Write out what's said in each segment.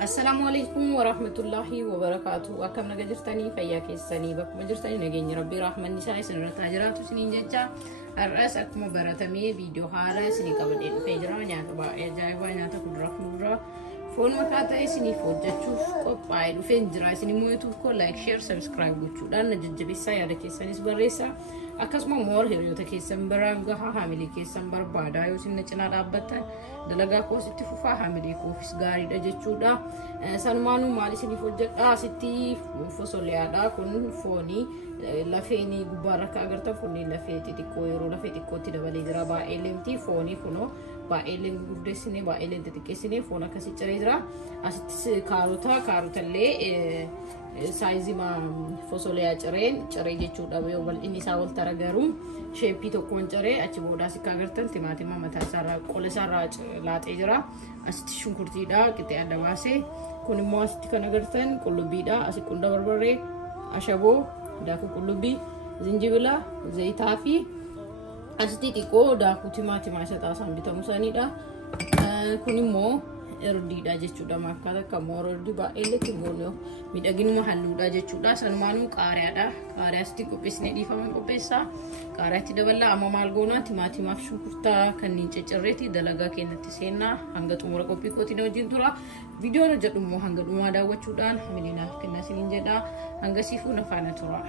Assalamualaikum warahmatullahi wabarakatuh. Akkam naga jirtanii fayyaa keessanii bakkuma jirtanii nageenyi rabbii rahmanni isaa isin irratti haa jiraatu isiniin jecha har'as akkuma baratamee viidiyoo haaraa isinii qabadhee dhufee jira. Nyaata baay'ee ajaa'ibaa nyaata kuduraa fi muduraa foon makaa ta'e isiniif hojjechuuf qophaa'ee dhufee jira. Isin immoo YouTube koo like, share, subscribe gochuudhaan na jajjabeessaa yaada keessanis barreessaa. Akkasuma moor hiriyoota keessan biraan gahaa haamilee keessan barbaadaa yoo isin na cinaa dhaabbattan dalagaa koos itti fufaa haamilee koofis gaariidha jechuudha. Sanumaanuu maal isiniif hojjedhaa asitti fosoleyaadha kun foonii lafeenii gubbaarra akka agartan kunniin lafee xixiqqoo yeroo lafee xiqqootti dabalee jira baay'ee leemtii foonii kunoo baay'ee leen guddeessinee baay'ee leen xixiqqeessinee foon akkasii ciree jira. Asitti kaarotallee saayizii fosoleyaa ciree jechuudha yoo bal'inni isaa wal tara garuu sheepii tokkoon ciree achi boodaas akka agartan timaatima mataa isaarraa qola isaarraa laaxee jira. Asitti shunkurtiidha qixee adda baasee kun immoo asitti kan agartan qullubbiidha. Asi qunda barbaree ashaboo daakuu qullubbii zinjibila zayitaa fi asitti xiqqoo daakuu timaatimaa isa taasaan bitamu isaaniidha. Kun immoo erdiidha jechuudha. Makkaata akka moor erdii baay'ee leetti goonoo midhaginuma halluudha jechuudha. Sanumaanuu qaariyaadha. Qaariyaa asitti qopheessinee dhiifaman qopheessaa. Qaariyaatti daballaa amma maal goonaa timaatimaa fi shunkurtaa kanneen ciccirreetti dalagaa keenyatti seennaa hanga xumura qophii kootiin wajjin tura. Viidiyoon hojjedhu immoo hanga dhumaa daawwachuudhaan miliinaaf kennaa isiniin jedha. Hanga siifuu na faana tura.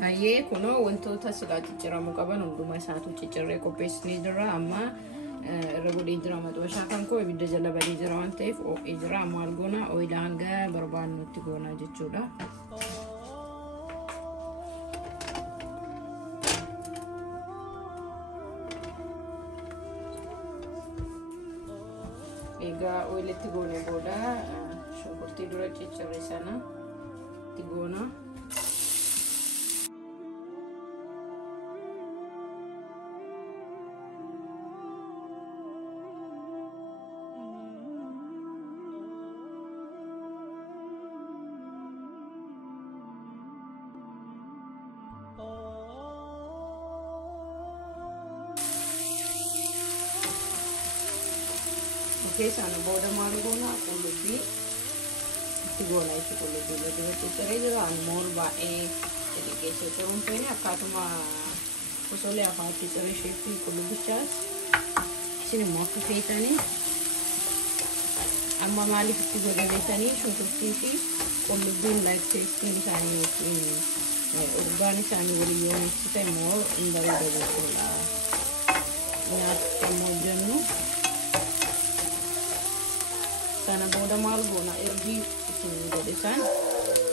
Hayyee kunoo wantoota silaa cicciramu qaban hundumaa isaatu ciccirree qopheessinee jira. Amma irra godhee jira maxxabashaa kan koo ibidda jala badee jira waan ta'eef oo'ee jira. Amma maal goonaa ooyilaa hanga barbaannutti goonaa jechuudha. Egaa ooyilitti goonee booda shunkurtii dura ciccirree sana itti goonaa. Sana booda maal goonaa qullubbii itti goonaa itti qullubbii irra cicciree jira. Moor baay'ee xixiqqeessee ciruun feene akkaatuma fosolee afaatti ciree sheepii qullubbichaas isin immoo akka feetanii amma maaliif itti godhameetanii shunkurtii fi qullubbiin like teestiin isaanii yookiin urgaan isaanii waliin yoo miksite immoo hin bareeda jechuudha. Nyaata immoo jennu sana booda maal goona erdii isin godhisan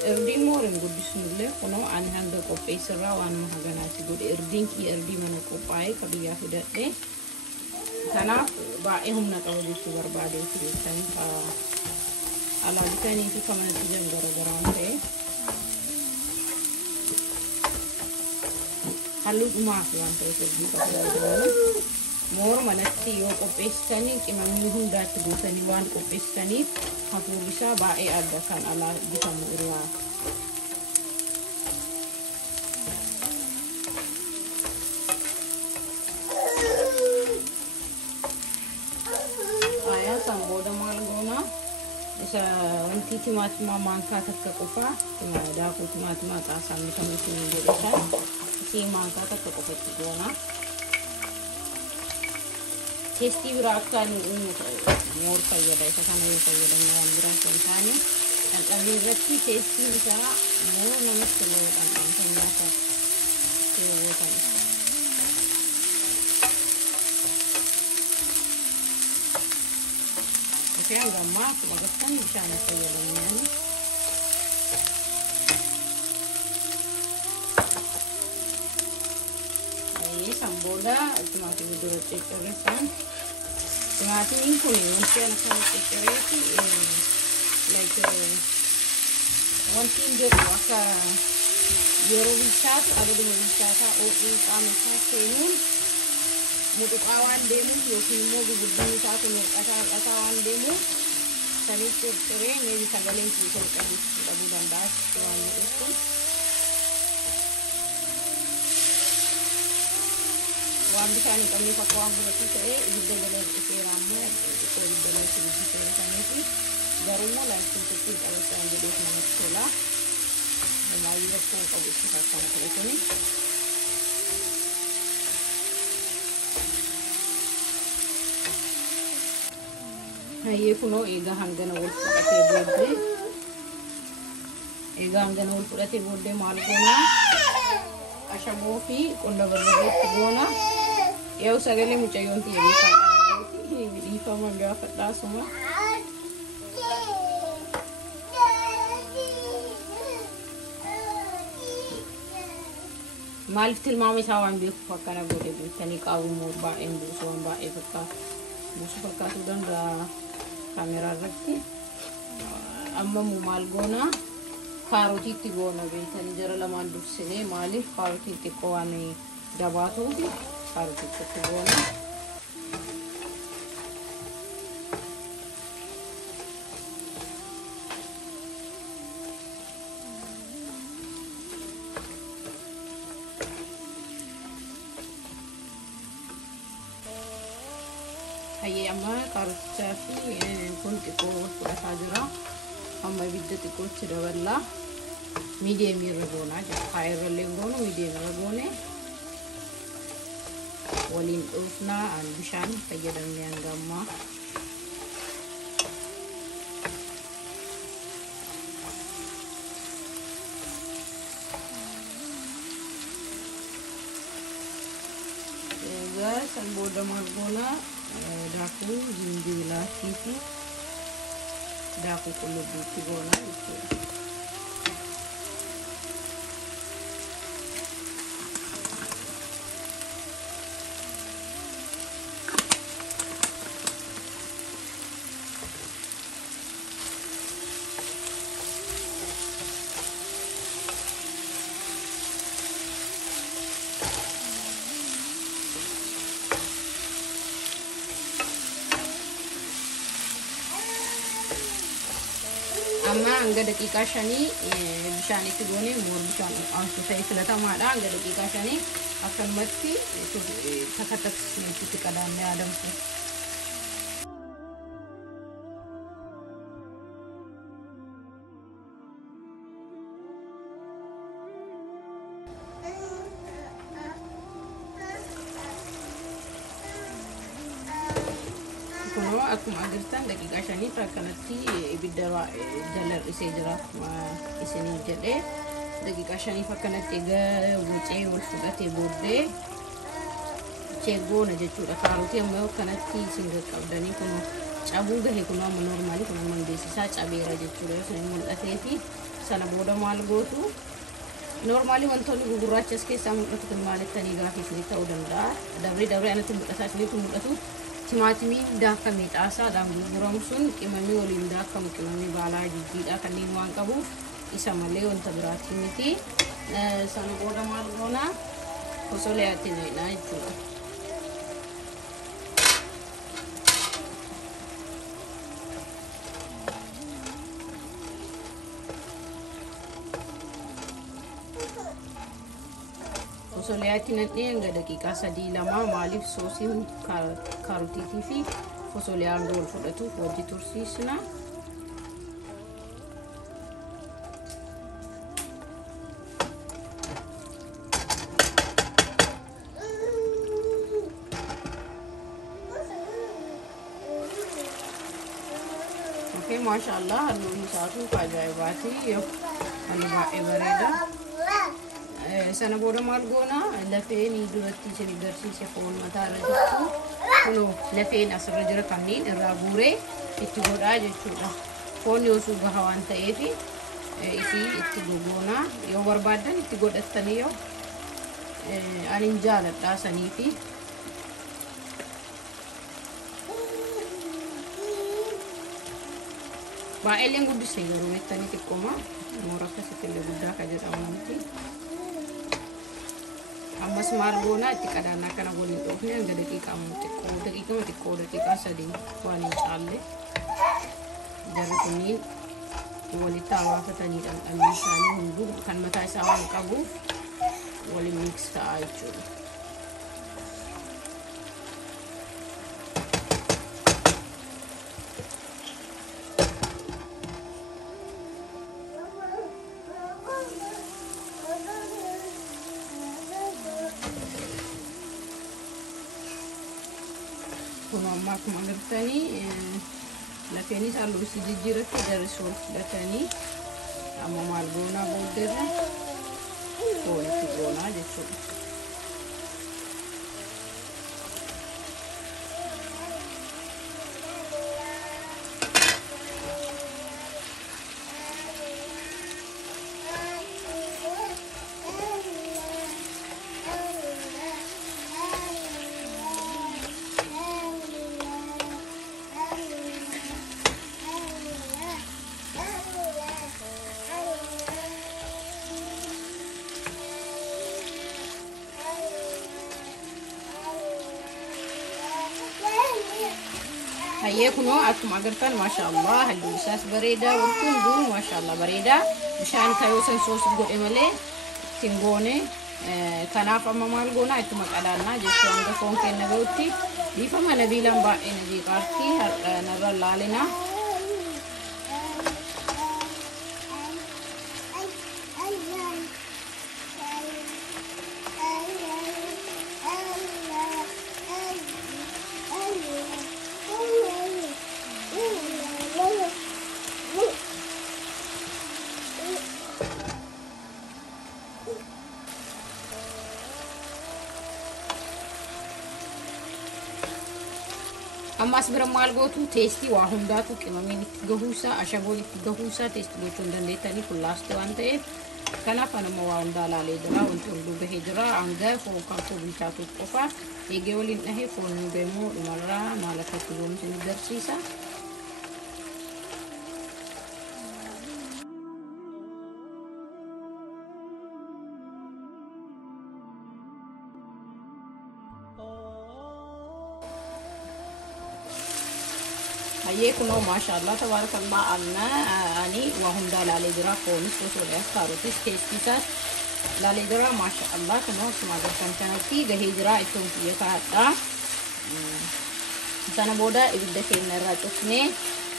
erdiin moorin guddisnullee kunoo ani hanga qopheessirraa waanuma haganaatti godhe erdiin kii erdii mana qophaa'ee kabiyyaa fidadhee kanaaf baay'ee humna qaba jechuu barbaadeetti jechuun alaabitanii fi kamanatti jiran garagaraan ta'e halluu dhumaaf waan ta'eef hojii qabu moor manatti yoo qopheessitanii qimamii hundaatti guutanii waan qopheessitaniif hafuurri isaa baay'ee adda kan alaa bitamu irraa. Samboda maal goona isa wanti timaatima maankaa takka qofa daakuu timaatima xaasaan bitamu isin jedhan isii maankaa takka qofatti goona. Teestii biraa akka moor fayyada isa kana yoo fayyadamne waan biraa kan taane dhandhamni irratti teestiin isaa moor namatti tolu dhandhamta nyaata yoo gootan. Yang gamma sebagian bisa fayyadamne ini samboda timaatim dura cecceresan timaatim kun wanti akan ceccereti like wanti jedhu akka yeroo bishaatu abaduma bishaata ooqii qaama isaa seenuun mutuqawaan deemu yookiin immoo gurguddinni isaa kun hir'ataa waan deemu saniif circiree meebi sagaleen kiisoo qabu dhabuu danda'a waan jedhutti waan bishaan hin qabneef akka waan gurratti ta'e ibidda galee dhufeera ammoo xiqqoo ibidda galee ibidda saniifi garuu immoo laantiin xiqqii qabachaan jedheef namatti tola homaayyuu rakkoo qabu itti akkana ta'e kuni. Hayyee kunoo egaa hangana wal fudhatee booddee maal goona ashaboo fi qonna barbaaddeetti goona yoo sagalee mucayyoon ta'e dhiifama gaafadhaa suma maaliif tilmaama isaa waan beekuuf akkana godhe beektanii qaawummoo baay'een buusu waan baay'ee fakkaatuu danda'a. Kamera irratti amma maal goona kaarotiitti goona beekanii jara lamaan dursinee maaliif kaarotii xiqqoo waan dabaatuuf kaarotiitti goona. Hayyee amma kaarootichaa fi kun xiqqoo fudhataa jira. Amma ibidda xiqqootti daballaa miidiyeemii irra goonaa jira. Haa irrallee goonu miidiyeemii irra goone waliin dhoofnaa bishaan fayyadamnee hanga ammaa. Samboda maal goona daakuu jinjibilaatii fi daakuu qullubbiitti goona jechuudha. Amma hanga daqiiqaa 5 bishaanitti goone moor bishaan aansu ta'e filatamaadha. Hanga daqiiqaa 5 akkanumatti takka taksisneetti qadaannee adamsu. Akkuma agartan daqiiqaa 5 akkanatti ibidda jala isee jira isinii jedhee daqiiqaa 5 akkanatti guucee wal fudhatee booddee cheegoona jechuudha. Kaarotii ammoo akkanatti isin qaqqabdanii kun cabuu gahe kun amma normaalii kun amma beeksisaa cabeera jechuudha. Yoo isin mul'atee fi sana booda maal gootu normaalii wantoonni gugurraacha as keessaa mul'atu kun maalittanii gaafii isinii ta'uu danda'a. Dabree anatti mul'ataa isiniitu mul'atu. timaatimiin daakamee xaasaadhaan gurguramu sun qimamii waliin daakamu qimamii baalaa jijjiidhaa kanneen waan qabuuf isa malee wanta biraatiin miti. Sana booda maal goona fosoleetti naqnaa jechuudha. Fosoleetti naqnee hanga daqiiqaa 3-2 maaliif soosiin kaarotiitii fi fosoliyaan wal fudhatuuf wajji tursiisna. Okay, mashallah halluun isaatu ajaa'ibaati. Halluu baay'ee bareeda. Sana booda maal goona lafeen duratti isin agarsiise foon mataa irra jirtu kunoo lafeen asirra jira kanneen irraa guuree itti godhaa jechuudha. Foon yoo suugaha waan ta'eef isii itti gogoona yoo barbaadan itti godhattanii yoo ani jaaladhaa saniifi baay'een guddisee yeroo mettanii xiqqooma moora akkasitti illee guddaa ka jedhamu miti. Ammas maal goona itti qadaannaa kana waliin dhoofne hanga daqiiqaa daqiiqaa 3 waan hin caalle jarri kunniin walitti hawaafatanii dhamdhamni isaanii hunduu kan mataa isaa waan qabuuf waliin mix ta'a jechuudha. Kun amma akkuma agartanii lafeenis halluu si jijjiirratti darrisoo fudhatanii amma maal goonaa booddeerra foonitti goonaa jechuudha. Hayyee kunoo akkuma agartan maashaallah halluun isaas bareeda hunduu maashaallah bareeda. Bishaan kayoo san soosii godhe malee ittiin goone kanaaf amma maal goona ittuma qadaannaa jechuun hanga foon keenya gahutti biifama nabiilaan baay'ee na jeeqaartii narra laalina. Ammas bira maal gootu teestii waa hundaatu qimamiin itti gahuusaa ashaboon itti gahuusaa teestii gochuu hin dandeettanii kun laastii waan ta'eef kanaaf anuma waa hundaa laalee jira wanti hunduu bahee jira hanga foon kan foon bilchaatu qofa eegee waliin dhahee foon nu beemoo dhumarraa maal akka itti goomsi nu agarsiisa. Hayyee kunoo maashaallah tabarakallah anna ani waa hundaa laalee jira foonis fosoleas kaarotis teestisaas laalee jira maashaallah kunoo akkuma agartan kanatti gahee jira ittoon kiyya kaa'adha. Sana booda ibidda keenya irraa cufnee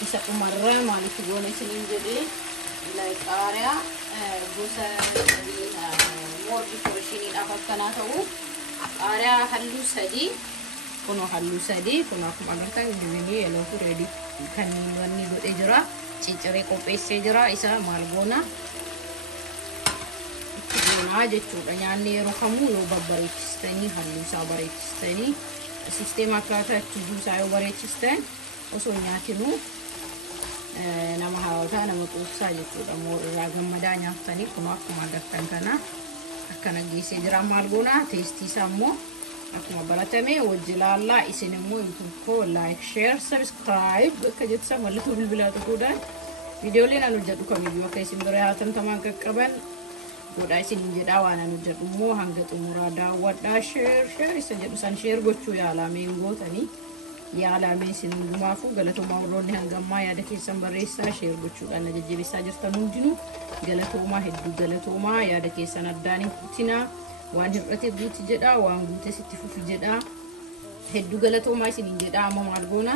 isa dhumarra maalitti goone isiniin jedhee qaariyaa gosa moordi korishiniidhaaf akkanaa ta'u qaariyaa halluu 3 kuno halluu 3 kuno akkuma agartan dibinii yeloo fi reedii kanneen wanni godhee jira cicciree qopheessee jira isa maal goona itti goonaa jechuudha. Nyaanni yeroo kamuu yoo babbareechistanii halluu isaa bareechistanii sisteema akkaataa itti juusaa yoo bareechistan osoo nyaatinuu nama hawwataa nama quubsaa jechuudha. Irraa gammadaa nyaattanii kuno akkuma agartan kana akkana geessee jira maal goona teestii isaa immoo akkuma baratame wajjilalla isinimmoo YouTube ko like share subscribe akka jettan wallatu bilbilaatu godhan videoleen anu jedhu kamiyyuu akka isin bira haatan tamaan qaqqaban godha isin jedha waan anu jedhu immoo hanga xumuraa daawwadhaa share isa jedhu san share gochuu yaalameen gootanii yaalamee isin hundumaafu galatoomaa warroonni hangammaa yaada keessan barreessaa share gochuudhaan jajjabeessaa jirtan hundinuu galatoomaa hedduu galatoomaa yaada keessan addaan hin kutinaa waan hir'ate guuti jedha waan guute sitti fufi jedha hedduu galatoomaa isin jedha amma maal goona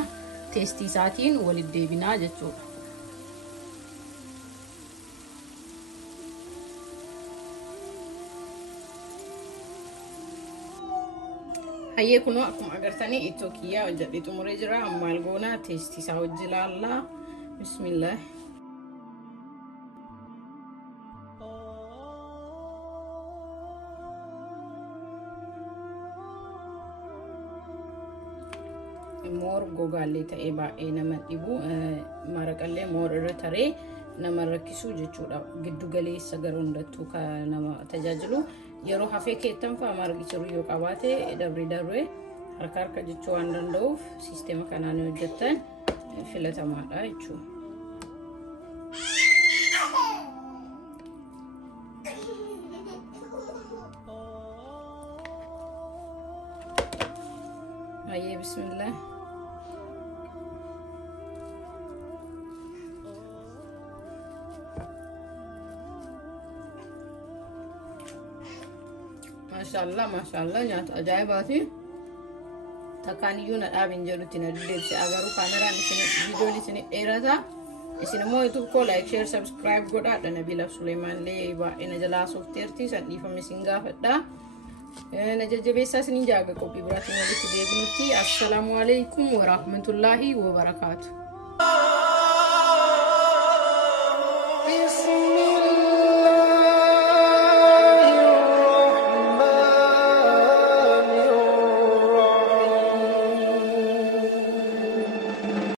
teestii isaatiin walitti deebinaa jechuudha. hayyee kunoo akkuma agartanii ittoo kiyyaa hojjedhee xumuree jira amma maal goona teestii isaa wajji ilaallaa bismillah. moor gogaallee ta'ee baay'ee nama dhibu maraqallee moor irra taree nama rakkisuu jechuudha giddu galeessa gara hundattuu kan nama tajaajilu yeroo hafee keettan fa'a marqicha yoo qabaate dabree harka harka jechuu waan danda'uuf sisteema kanaan hojjettan filatamaadha jechuudha. hayyee bismillah. masyaallah nyaata ajaa'ibaati takkaaniyyuu na dhaabin jedhutti na duddeebse agaruu kaameraan isin viidiyoon isin dheerata isin immoo YouTube ko like share subscribe godhaadha Nabiila Suleymaanlee baay'ee na jalaa soofteerti san dhiifame isin gaafadha na jajjabeessaa isin jaaga qophii biraatiin walitti deebinutti assalaamu alaykum wa rahmatullaahi wa barakaatuh.